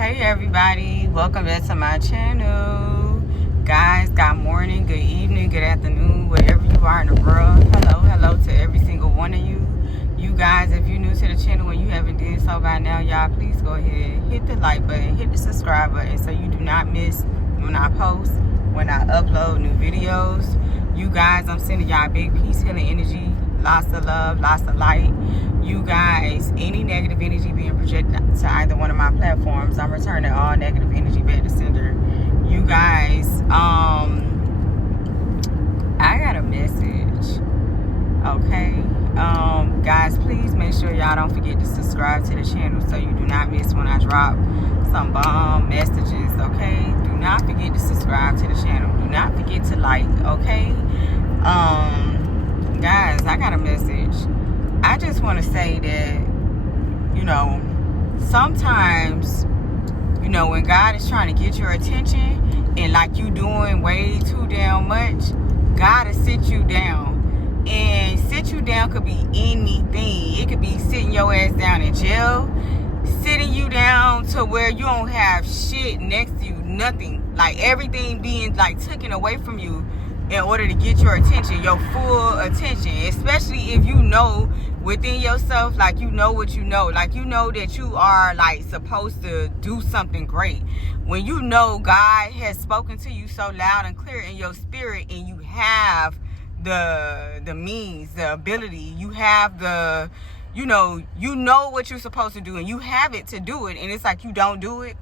Hey everybody, welcome back to my channel. Guys, good morning, good evening, good afternoon, wherever you are in the world. Hello to every single one of you. You guys, if you're new to the channel and you haven't did so by now, y'all, please go ahead, hit the like button, hit the subscribe button so you do not miss when I post, when I upload new videos. You guys, I'm sending y'all big peace, healing energy, lots of love, lots of light. You guys, any negative energy being projected to either one of my platforms, I'm returning all negative energy back to sender. You guys, I got a message, okay? Guys, please make sure y'all don't forget to subscribe to the channel so you do not miss when I drop some bomb messages, okay? Do not forget to subscribe to the channel. Do not forget to like, okay? Guys, I got a message. I just want to say that, you know, sometimes, you know, when God is trying to get your attention and like you doing way too damn much, God will sit you down. And sit you down could be anything. It could be sitting your ass down in jail, sitting you down to where you don't have shit next to you, nothing. Like everything being like taken away from you in order to get your attention, your full attention, especially if you know within yourself, like you know what you know, like you know that you are like supposed to do something great. When you know God has spoken to you so loud and clear in your spirit, and you have the means, the ability, you have the, you know what you're supposed to do, and you have it to do it, and it's like you don't do it.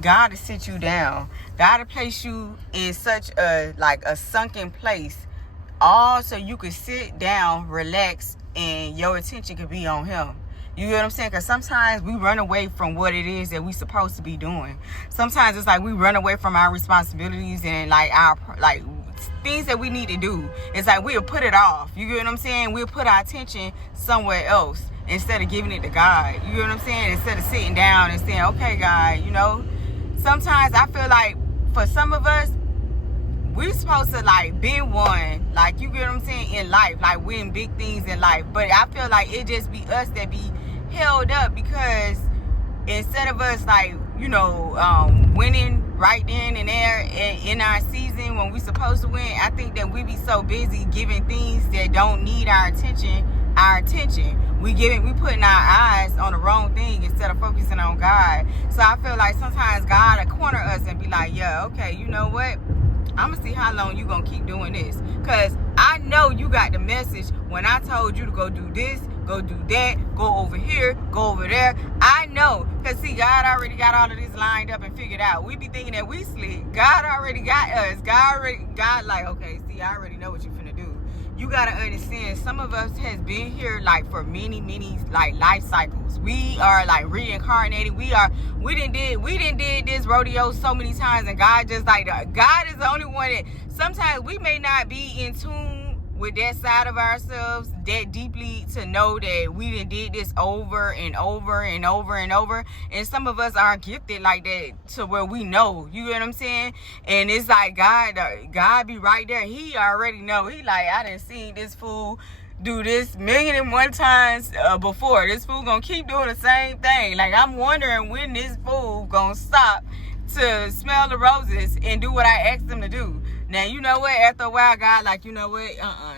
God to sit you down. God to place you in such a like a sunken place, all so you could sit down, relax, and your attention could be on Him. You get what I'm saying? Because sometimes we run away from what it is that we supposed to be doing. Sometimes it's like we run away from our responsibilities and like our like things that we need to do. It's like we'll put it off. You get what I'm saying? We'll put our attention somewhere else instead of giving it to God. You get what I'm saying? Instead of sitting down and saying, okay, God, you know. Sometimes I feel like for some of us, we're supposed to like be one, like you get what I'm saying, in life, like win big things in life. But I feel like it just be us that be held up, because instead of us like, you know, winning right then and there in our season when we supposed to win, I think that we be so busy giving things that don't need our attention. We putting our eyes on the wrong thing instead of focusing on God. So I feel like sometimes God will corner us and be like, yeah, okay, you know what? I'm going to see how long you going to keep doing this. Because I know you got the message when I told you to go do this, go do that, go over here, go over there. I know. Because, see, God already got all of this lined up and figured out. We be thinking that we slick. God already got us. God like, okay, see, I already know what you finna do. You got to understand, some of us has been here like for many like life cycles. We are like reincarnated. We done did this rodeo so many times, and God just like, God is the only one that sometimes we may not be in tune with that side of ourselves that deeply to know that we did this over and over and over and over. And some of us are gifted like that to where we know, you get what I'm saying? And it's like God be right there. He already know. He like, I done seen this fool do this 1,000,001 times before. This fool gonna keep doing the same thing. Like, I'm wondering when this fool gonna stop to smell the roses and do what I asked him to do. Now, you know what? After a while, God like, you know what?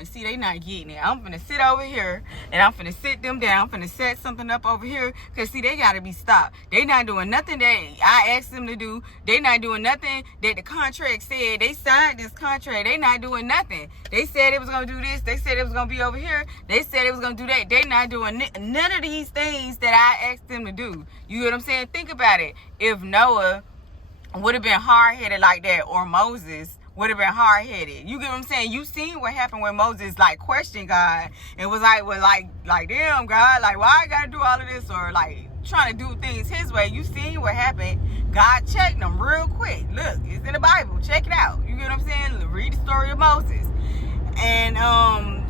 See, they not getting it. I'm finna sit over here, and I'm finna sit them down. I'm finna set something up over here, because, see, they gotta be stopped. They not doing nothing that I asked them to do. They not doing nothing that the contract said. They signed this contract. They not doing nothing. They said it was gonna do this. They said it was gonna be over here. They said it was gonna do that. They not doing none of these things that I asked them to do. You get what I'm saying? Think about it. If Noah would have been hard-headed like that, or Moses would have been hard-headed. You get what I'm saying? You seen what happened when Moses like questioned God and was like, well, like damn, God, like, why I gotta do all of this, or like trying to do things his way. You seen what happened. God checked them real quick. Look, it's in the Bible. Check it out. You get what I'm saying? Read the story of Moses. And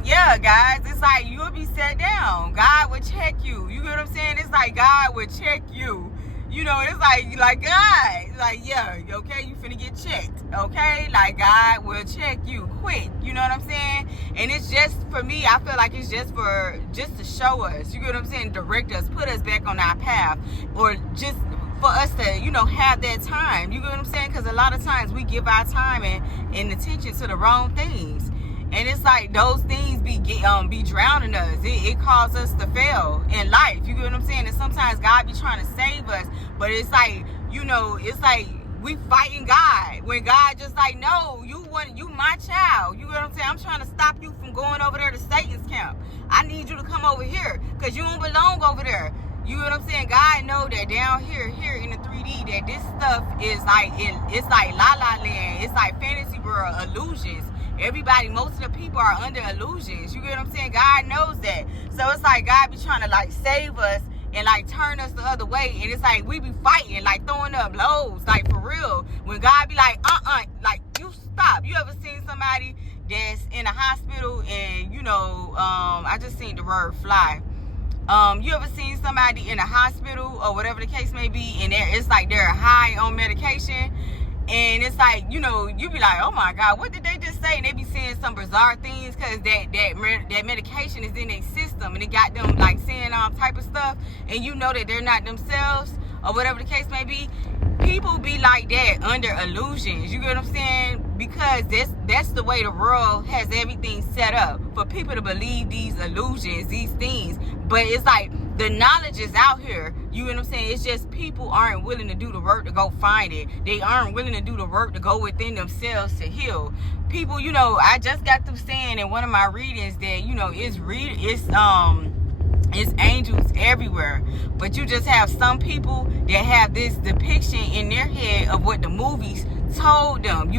yeah, guys, it's like you'll be set down. God would check you. You get what I'm saying? It's like God would check you. You know, it's like God, like, yeah, okay, you finna get checked, okay? Like, God will check you quick, you know what I'm saying? And it's just, for me, I feel like it's just to show us, you get what I'm saying? Direct us, put us back on our path, or just for us to, you know, have that time. You get what I'm saying? Because a lot of times we give our time and attention to the wrong things. And it's like those things be drowning us. It causes us to fail in life. You get what I'm saying? And sometimes God be trying to save us. But it's like, you know, it's like we fighting God. When God just like, no, you my child. You get what I'm saying? I'm trying to stop you from going over there to Satan's camp. I need you to come over here because you don't belong over there. You know what I'm saying? God know that down here in the 3D, that this stuff is like, it's like La La Land. It's like fantasy world illusions. Everybody, most of the people are under illusions. You get what I'm saying? God knows that. So it's like God be trying to like save us and like turn us the other way. And it's like we be fighting, like throwing up blows, like for real. When God be like, like you stop. You ever seen somebody that's in a hospital and, you know, I just seen the word fly. You ever seen somebody in a hospital or whatever the case may be, and it's like they're high on medication, and it's like, you know, you be like, oh my God, what did they just say? And they be saying some bizarre things because that medication is in their system, and it got them like saying all type of stuff, and you know that they're not themselves or whatever the case may be. People be like that under illusions. You get what I'm saying? Because that's the way the world has everything set up for people to believe these illusions, these things. But it's like the knowledge is out here. You get what I'm saying? It's just people aren't willing to do the work to go find it. They aren't willing to do the work to go within themselves to heal. People, you know, I just got through saying in one of my readings that, you know, it's angels everywhere, but you just have some people that have this depiction in their head of what the movies told them,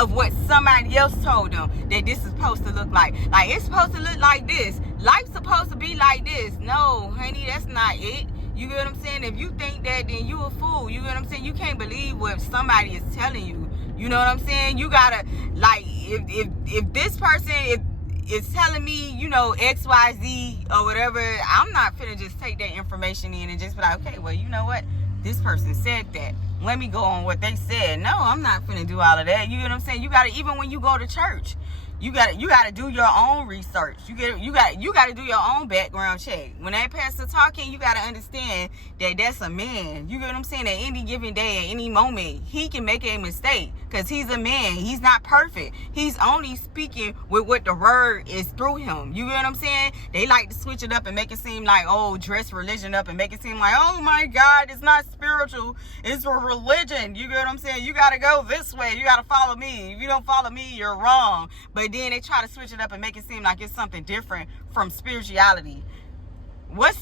of what somebody else told them that this is supposed to look like it's supposed to look like this, life's supposed to be like this. No, honey, that's not it. You get what I'm saying? If you think that, then you a fool. You get what I'm saying? You can't believe what somebody is telling you. You know what I'm saying? You gotta, like, if this person is telling me, you know, XYZ or whatever, I'm not finna just take that information in and just be like, okay, well, you know what? This person said that. Let me go on what they said. No, I'm not finna do all of that. You know what I'm saying? You gotta, even when you go to church, you gotta do your own research. You gotta do your own background check. When that pastor talking, you gotta understand that that's a man. You get what I'm saying? At any given day, at any moment, he can make a mistake because he's a man. He's not perfect. He's only speaking with what the word is through him. You get what I'm saying? They like to switch it up and make it seem like, oh, dress religion up and make it seem like, oh my God, it's not spiritual, it's a religion. You get what I'm saying? You gotta go this way. You gotta follow me. If you don't follow me, you're wrong. But then they try to switch it up and make it seem like it's something different from spirituality. What's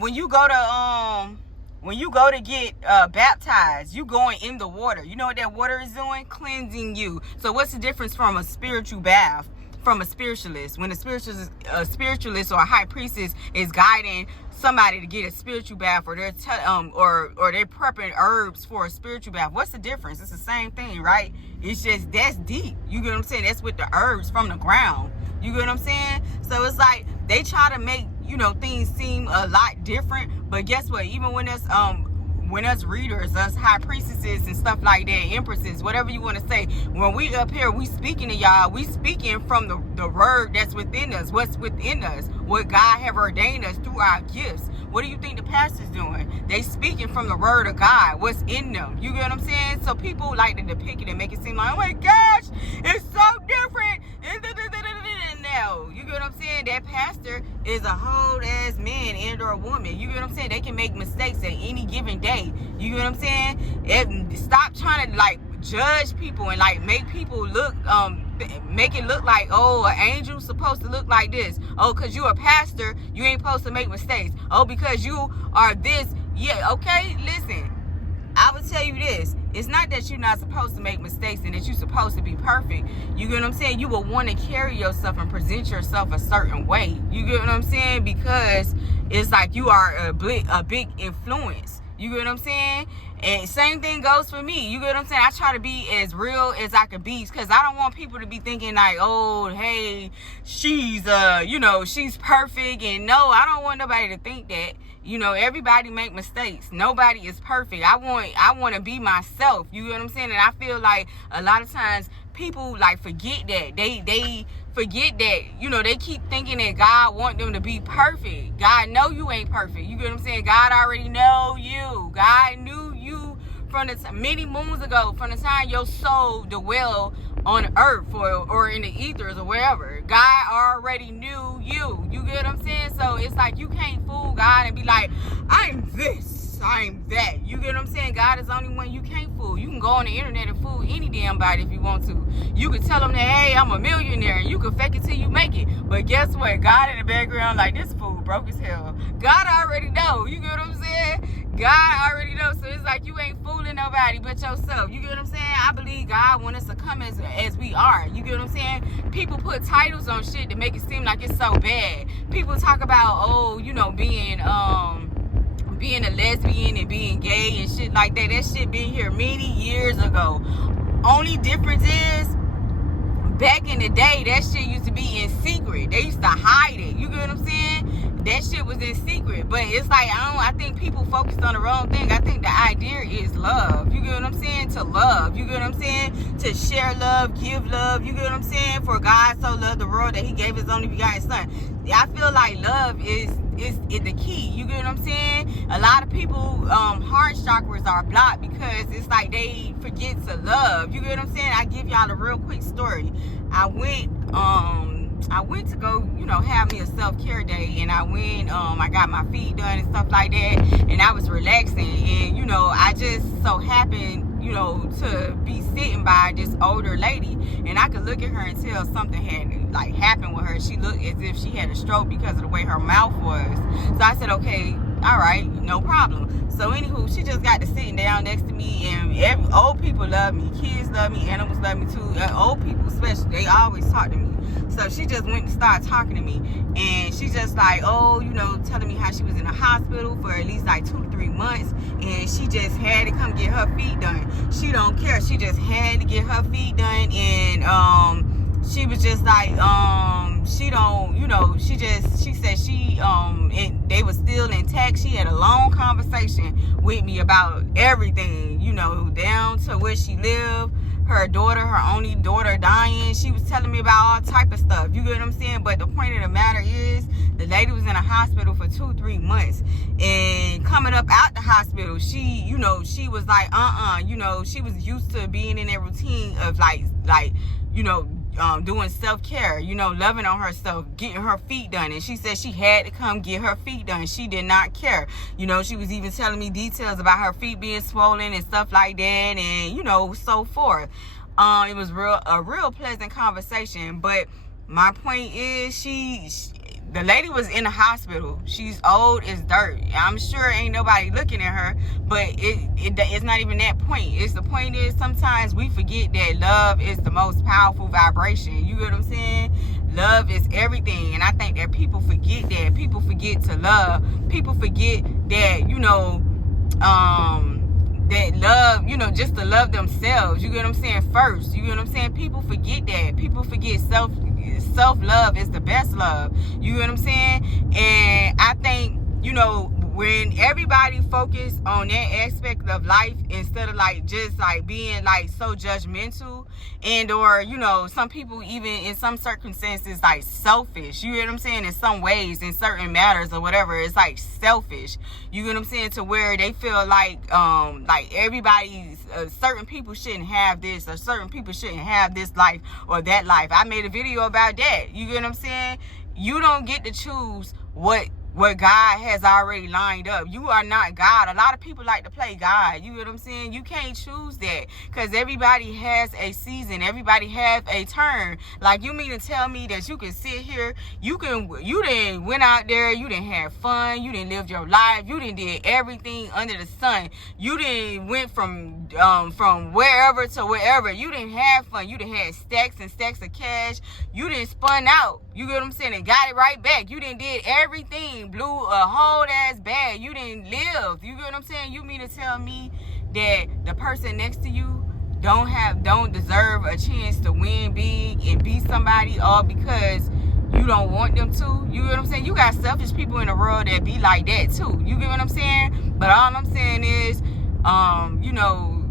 when you go to get baptized, you going in the water. You know what that water is doing? Cleansing you. So what's the difference from a spiritual bath from a spiritualist? When a spiritualist or a high priestess is guiding somebody to get a spiritual bath, or they're or they're prepping herbs for a spiritual bath, what's the difference? It's the same thing, right? It's just that's deep. You get what I'm saying? That's with the herbs from the ground. You get what I'm saying? So it's like they try to make, you know, things seem a lot different. But guess what? Even when us readers, us high priestesses and stuff like that, empresses, whatever you want to say, when we up here, we speaking to y'all, we speaking from the word that's within us, what's within us, what God have ordained us through our gifts. What do you think the pastor's doing? They speaking from the word of God, what's in them. You get what I'm saying? So people like to depict it and make it seem like, oh my gosh, it's so different. No, you get what I'm saying? That pastor is a whole ass man and or a woman. You get what I'm saying? They can make mistakes at any given day. You get what I'm saying? Stop trying to like judge people and like make people look make it look like, oh, an angel's supposed to look like this. Oh, because you're a pastor, you ain't supposed to make mistakes. Oh, because you are this. Yeah, okay, listen, I would tell you this. It's not that you're not supposed to make mistakes and that you're supposed to be perfect. You get what I'm saying? You will want to carry yourself and present yourself a certain way. You get what I'm saying? Because it's like you are a big influence. You get what I'm saying? And same thing goes for me. You get what I'm saying? I try to be as real as I can be because I don't want people to be thinking like, oh, hey, she's, you know, she's perfect. And no, I don't want nobody to think that. You know, everybody make mistakes. Nobody is perfect. I want to be myself. You get what I'm saying? And I feel like a lot of times people like forget that. They forget that, you know, they keep thinking that God want them to be perfect. God know you ain't perfect. You get what I'm saying? God already know you. God knew you from the many moons ago, from the time your soul dwelled on earth or in the ethers or wherever. God already knew you. You get what I'm saying? So it's like you can't fool God and be like, I'm this, I'm that. You get what I'm saying? God is the only one you can't fool. You can go on the internet and fool any damn body if you want to. You can tell them that, hey, I'm a millionaire, and you can fake it till you make it. But guess what? God in the background like, this fool broke as hell. God already know. You get what I'm saying? God already knows. So it's like you ain't fooling nobody but yourself. You get what I'm saying? I believe God wants us to come as we are. You get what I'm saying? People put titles on shit to make it seem like it's so bad. People talk about, oh, you know, being a lesbian and being gay and shit like that. That shit been here many years ago. Only difference is, back in the day, that shit used to be in secret. They used to hide it. You get what I'm saying? That shit was in secret. But it's like, I think people focused on the wrong thing. I think the idea is love. You get what I'm saying? To love. You get what I'm saying? To share love, give love. You get what I'm saying? For God so loved the world that he gave his only begotten son. I feel like love is the key. You get what I'm saying? A lot of people, heart chakras are blocked because it's like they forget to love. You get what I'm saying? I give y'all a real quick story. I went to go, you know, have me a self-care day, and I went, I got my feet done and stuff like that, and I was relaxing, and, you know, I just so happened, you know, to be sitting by this older lady, and I could look at her and tell something had, like, happened with her. She looked as if she had a stroke because of the way her mouth was. So I said, okay, all right, no problem. So anywho, she just got to sitting down next to me, and old people love me, kids love me, animals love me too. Old people especially, they always talk to me. So she just went and started talking to me, and she just like, oh, you know, telling me how she was in the hospital for at least like 2 to 3 months, and she just had to come get her feet done. She don't care. She just had to get her feet done, and she was just like, she don't, you know, she said she, and they were still intact. She had a long conversation with me about everything, you know, down to where she lived, her daughter, her only daughter dying. She was telling me about all type of stuff. You get what I'm saying? But the point of the matter is, the lady was in a hospital for 2-3 months, and coming up out the hospital, she, you know, she was like, you know, she was used to being in that routine of like, you know, doing self-care, you know, loving on herself, getting her feet done. And she said she had to come get her feet done. She did not care. You know, she was even telling me details about her feet being swollen and stuff like that, and, you know, so forth. It was a real pleasant conversation. But my point is, the lady was in the hospital. She's old as dirt. I'm sure ain't nobody looking at her, but it's not even that point. It's the point is, sometimes we forget that love is the most powerful vibration. You get what I'm saying? Love is everything. And I think that people forget that. People forget to love. People forget that, you know, that love, you know, just to love themselves. You get what I'm saying? First. You get what I'm saying? People forget that. People forget self-love is the best love. You get what I'm saying? And I think, you know, when everybody focus on that aspect of life, instead of like just like being like so judgmental, and or, you know, some people even in some circumstances like selfish. You get what I'm saying? In some ways, in certain matters or whatever, it's like selfish. You get what I'm saying? To where they feel like everybody's certain people shouldn't have this, or certain people shouldn't have this life or that life. I made a video about that. You get what I'm saying? You don't get to choose what God has already lined up. You are not God. A lot of people like to play God. You know what I'm saying? You can't choose that, because everybody has a season. Everybody has a turn. Like, you mean to tell me that you can sit here, you didn't went out there, you didn't have fun, you didn't live your life, you didn't did everything under the sun. You didn't went from wherever to wherever. You didn't have fun. You didn't have stacks and stacks of cash. You didn't spun out. You get what I'm saying? And got it right back. You didn't did everything. Blew a whole ass bag. You didn't live. You get what I'm saying? You mean to tell me that the person next to you don't deserve a chance to win big and be somebody, all because you don't want them to? You get what I'm saying? You got selfish people in the world that be like that too. You get what I'm saying? But all I'm saying is, you know,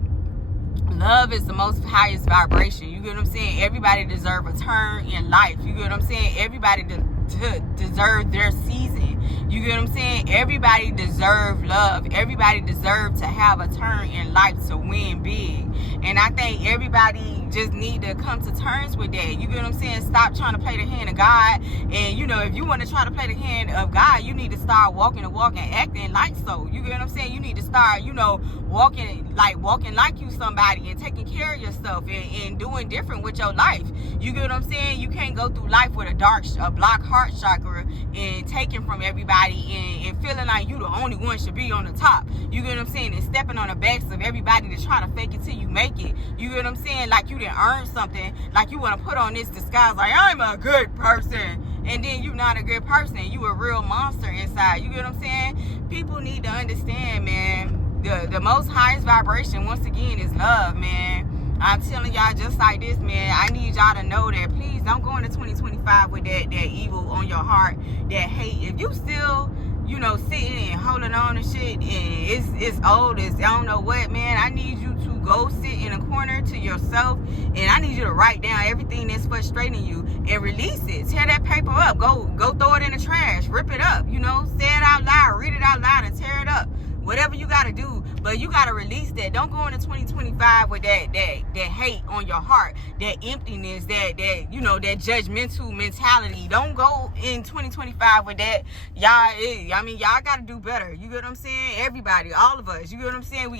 love is the most highest vibration. You get what I'm saying? Everybody deserve a turn in life. You get what I'm saying? Everybody deserve their season. You get what I'm saying? Everybody deserves love. Everybody deserves to have a turn in life to win big. And I think everybody just need to come to terms with that. You get what I'm saying? Stop trying to play the hand of God. And, you know, if you want to try to play the hand of God, you need to start walking the walk and acting like so. You get what I'm saying? You need to start, you know, walking like you somebody and taking care of yourself and doing different with your life. You get what I'm saying? You can't go through life with a block heart chakra and taking from everybody and feeling like you the only one should be on the top. You get what I'm saying? And stepping on the backs of everybody to try to fake it till you make it. You get what I'm saying? Like you didn't earn something, like you want to put on this disguise like I'm a good person. And then you're not a good person. You a real monster inside. You get what I'm saying? People need to understand, man. The most highest vibration, once again, is love, man. I'm telling y'all just like this, man. I need y'all to know that please don't go into 2025 with that evil on your heart, that hate. If you still, you know, sitting and holding on to shit and it's old as I don't know what, man, I need you to go sit in a corner to yourself and I need you to write down everything that's frustrating you and release it. Tear that paper up. Go throw it in the trash. Rip it up. You know, say it out loud. Read it out loud and tear it up. Whatever you got to do, but you got to release that. Don't go into 2025 with that hate on your heart, that emptiness, that you know, that judgmental mentality. Don't go in 2025 with that. Y'all, I mean, y'all got to do better. You get what I'm saying? Everybody, all of us. You get what I'm saying? We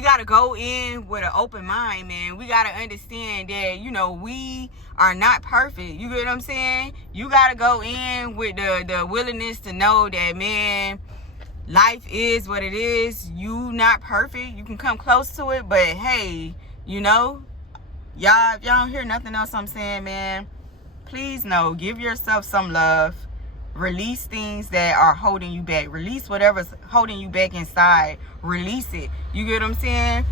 gotta go in with an open mind, man. We gotta understand that, you know, we are not perfect. You get what I'm saying? You gotta go in with the willingness to know that, man, life is what it is. You not perfect. You can come close to it, but hey, you know, y'all, if y'all don't hear nothing else I'm saying, man, please know, give yourself some love. Release things that are holding you back. Release whatever's holding you back inside. Release it. You get what I'm saying?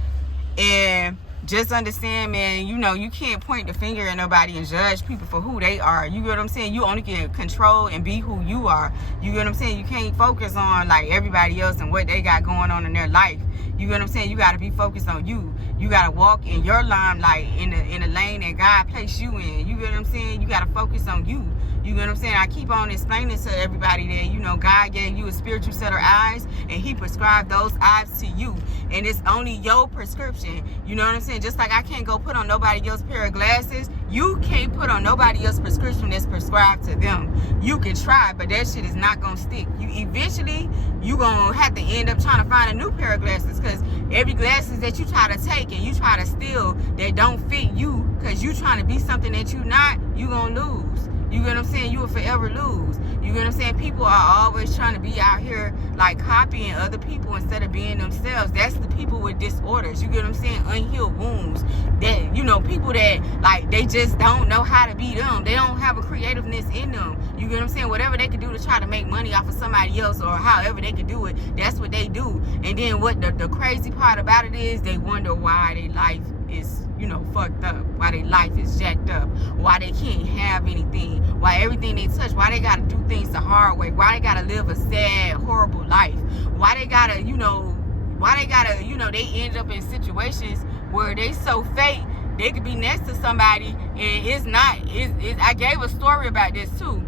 And just understand, man, you know, you can't point the finger at nobody and judge people for who they are. You get what I'm saying? You only can control and be who you are. You get what I'm saying? You can't focus on like everybody else and what they got going on in their life. You get what I'm saying? You got to be focused on you. You got to walk in your limelight in the lane that God placed you in. You get what I'm saying? You got to focus on you. You get what I'm saying? I keep on explaining to everybody that, you know, God gave you a spiritual set of eyes and he prescribed those eyes to you. And it's only your prescription. You know what I'm saying? Just like I can't go put on nobody else's pair of glasses, you can't put on nobody else's prescription that's prescribed to them. You can try, but that shit is not going to stick. Eventually, you going to have to end up trying to find a new pair of glasses because every glasses that you try to take and you try to steal that don't fit you because you trying to be something that you not, you going to lose. You get what I'm saying? You will forever lose. You get what I'm saying? People are always trying to be out here like copying other people instead of being themselves. That's the people with disorders. You get what I'm saying? Unhealed wounds. That, you know, people that like they just don't know how to be them. They don't have a creativeness in them. You get what I'm saying? Whatever they can do to try to make money off of somebody else or however they can do it, that's what they do. And then what the crazy part about it is they wonder why their life is, you know, fucked up, why their life is jacked up, why they can't have anything, why everything they touch, why they gotta do things the hard way, why they gotta live a sad, horrible life, why they gotta, you know, they end up in situations where they so fake, they could be next to somebody and it's not, I gave a story about this too,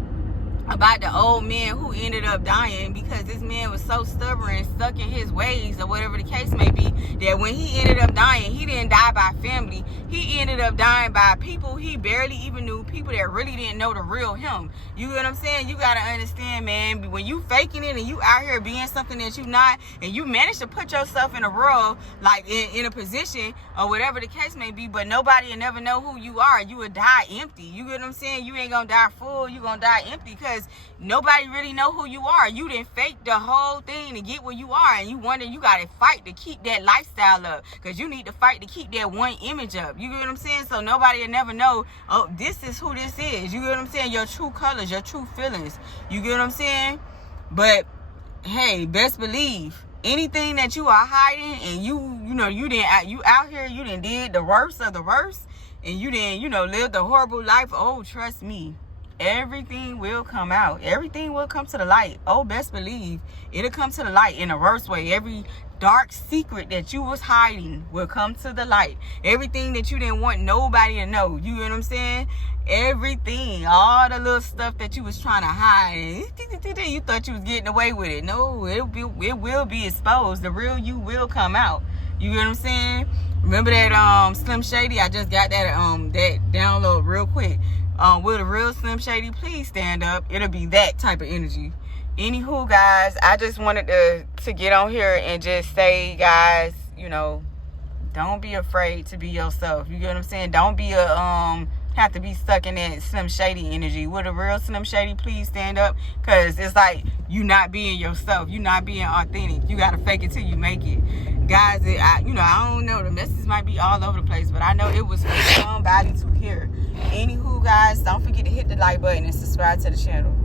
about the old man who ended up dying because this man was so stubborn and stuck in his ways or whatever the case may be that when he ended up dying, he didn't die by family. He ended up dying by people he barely even knew, people that really didn't know the real him. You get what I'm saying? You got to understand, man, when you faking it and you out here being something that you not and you manage to put yourself in a world like in a position or whatever the case may be, but nobody will never know who you are. You will die empty. You get what I'm saying? You ain't going to die full. You going to die empty because nobody really know who you are. You didn't fake the whole thing to get where you are, and you wonder, you gotta fight to keep that lifestyle up because you need to fight to keep that one image up. You get what I'm saying? So nobody will never know, oh, this is who this is. You get what I'm saying? Your true colors, your true feelings. You get what I'm saying? But hey, best believe anything that you are hiding and you out here, you done did the worst of the worst and you didn't, live the horrible life. Oh, trust me. Everything will come out. Everything will come to the light. Oh, best believe it'll come to the light in a worse way. dark secret that you was hiding will come to the light. Everything that you didn't want nobody to know, you know what I'm saying? Everything, all the little stuff that you was trying to hide, you thought you was getting away with it. No, it will be exposed. The real you will come out. You know what I'm saying? Remember that Slim Shady? I just got that that download real quick. Will the real Slim Shady please stand up? It'll be that type of energy. Anywho, guys, I just wanted to get on here and just say, guys, you know, don't be afraid to be yourself. You get what I'm saying? Don't be have to be stuck in that Slim Shady energy. Will the real Slim Shady please stand up? Because it's like you not being yourself. You not being authentic. You got to fake it till you make it. Guys, I don't know. The message might be all over the place, but I know it was for somebody to hear. Anywho, guys, don't forget to hit the like button and subscribe to the channel.